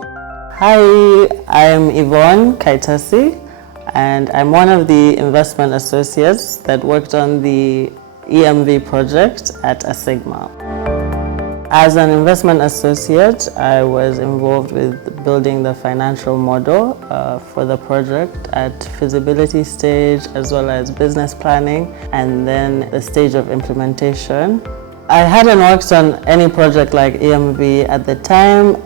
Hi, I'm Yvonne Kaitesi, and I'm one of the investment associates that worked on the EAMV project at ASIGMA. As an investment associate, I was involved with building the financial model for the project at feasibility stage, as well as business planning, and then the stage of implementation. I hadn't worked on any project like EAMV at the time,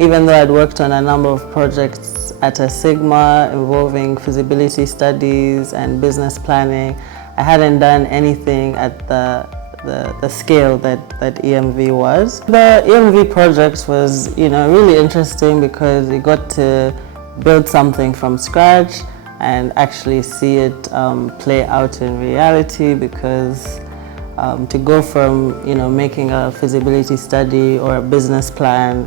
even though I'd worked on a number of projects at ASIGMA involving feasibility studies and business planning. I hadn't done anything at the scale that EAMV was. The EAMV project was, really interesting because we got to build something from scratch and actually see it play out in reality, because to go from making a feasibility study or a business plan,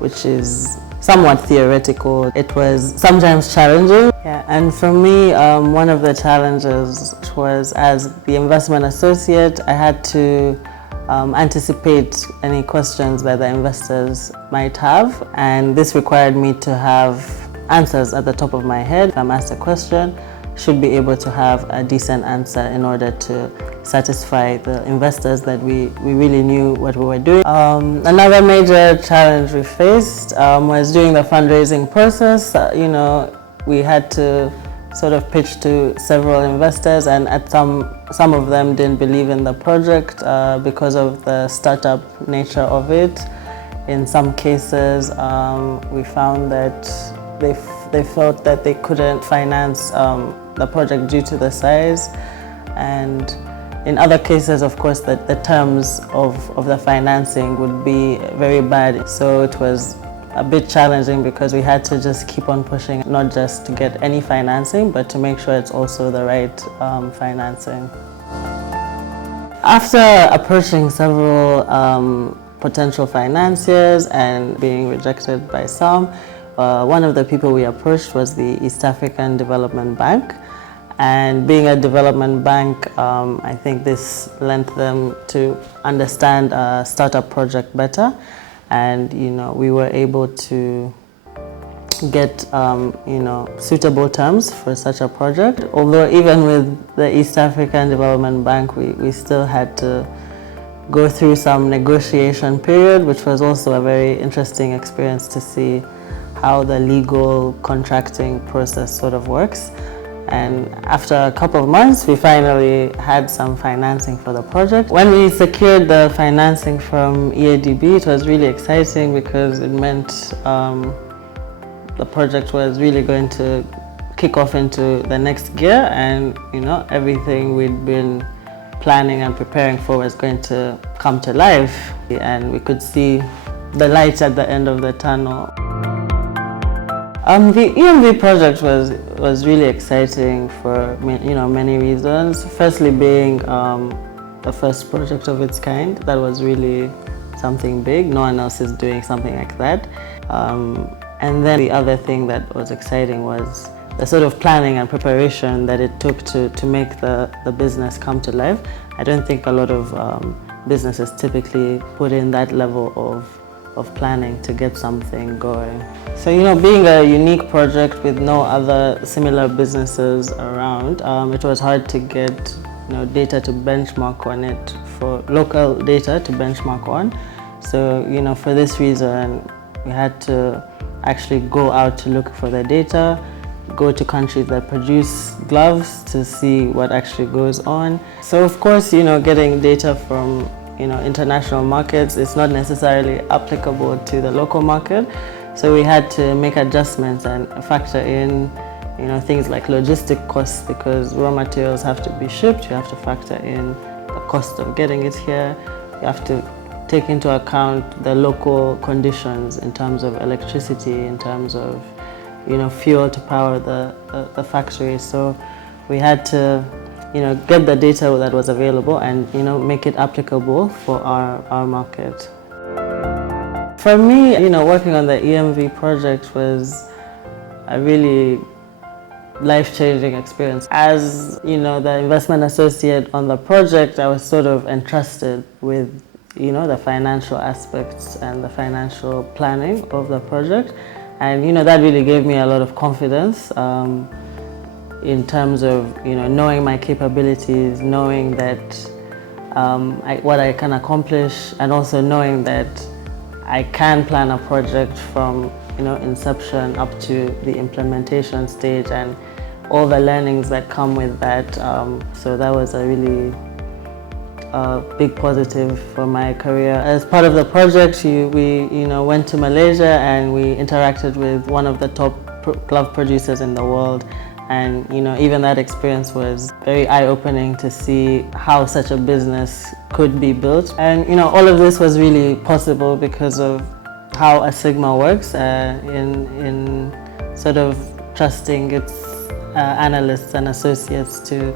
which is somewhat theoretical, it was sometimes challenging. Yeah, and for me, one of the challenges was, as the investment associate, I had to anticipate any questions that the investors might have, and this required me to have answers at the top of my head. If I'm asked a question, should be able to have a decent answer in order to satisfy the investors that we really knew what we were doing. Another major challenge we faced was during the fundraising process. We had to sort of pitch to several investors, and some of them didn't believe in the project because of the startup nature of it. In some cases, we found that they felt that they couldn't finance the project due to the size, and in other cases, of course, the terms of the financing would be very bad. So it was a bit challenging because we had to just keep on pushing, not just to get any financing, but to make sure it's also the right financing. After approaching several potential financiers and being rejected by some, one of the people we approached was the East African Development Bank. And being a development bank, I think this lent them to understand a startup project better. And, we were able to get, suitable terms for such a project. Although even with the East African Development Bank, we still had to go through some negotiation period, which was also a very interesting experience to see how the legal contracting process sort of works. And after a couple of months, we finally had some financing for the project. When we secured the financing from EADB, it was really exciting because it meant the project was really going to kick off into the next gear, and everything we'd been planning and preparing for was going to come to life, and we could see the light at the end of the tunnel. The EAMV project was really exciting for many reasons. Firstly, being the first project of its kind, that was really something big. No one else is doing something like that. And then the other thing that was exciting was the sort of planning and preparation that it took to make the business come to life. I don't think a lot of businesses typically put in that level of planning to get something going. So, being a unique project with no other similar businesses around, it was hard to get, data to benchmark on it, for local data to benchmark on. So, for this reason, we had to actually go out to look for the data, go to countries that produce gloves to see what actually goes on. So, of course, getting data from international markets, it's not necessarily applicable to the local market. So we had to make adjustments and factor in, things like logistic costs, because raw materials have to be shipped. You have to factor in the cost of getting it here. You have to take into account the local conditions in terms of electricity, in terms of, fuel to power the factory. So we had to get the data that was available and make it applicable for our market. For me, working on the EAMV project was a really life-changing experience. As the investment associate on the project, I was sort of entrusted with the financial aspects and the financial planning of the project. And, that really gave me a lot of confidence in terms of, knowing my capabilities, knowing that what I can accomplish, and also knowing that I can plan a project from, inception up to the implementation stage and all the learnings that come with that. So that was a really big positive for my career. As part of the project, we went to Malaysia and we interacted with one of the top glove producers in the world. And even that experience was very eye-opening to see how such a business could be built. And all of this was really possible because of how ASIGMA works in sort of trusting its analysts and associates to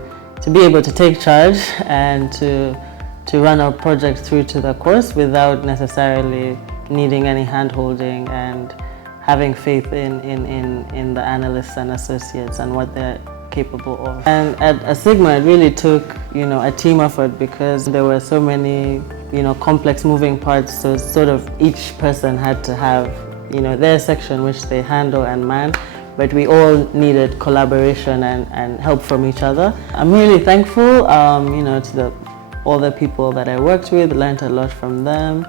be able to take charge and to run our project through to the course without necessarily needing any hand-holding, and having faith in the analysts and associates and what they're capable of. And at ASIGMA, it really took a team effort, because there were so many complex moving parts. So sort of each person had to have their section which they handle and man, but we all needed collaboration and help from each other. I'm really thankful to all the people that I worked with. Learned a lot from them,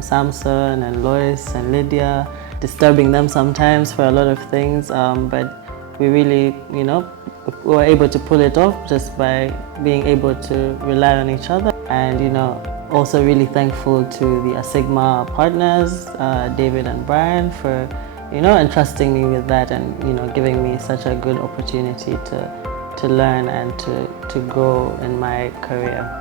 Samson and Lois and Lydia, disturbing them sometimes for a lot of things, but we really we were able to pull it off just by being able to rely on each other. And also really thankful to the ASIGMA partners, David and Brian, for entrusting me with that, and giving me such a good opportunity to learn and to grow in my career.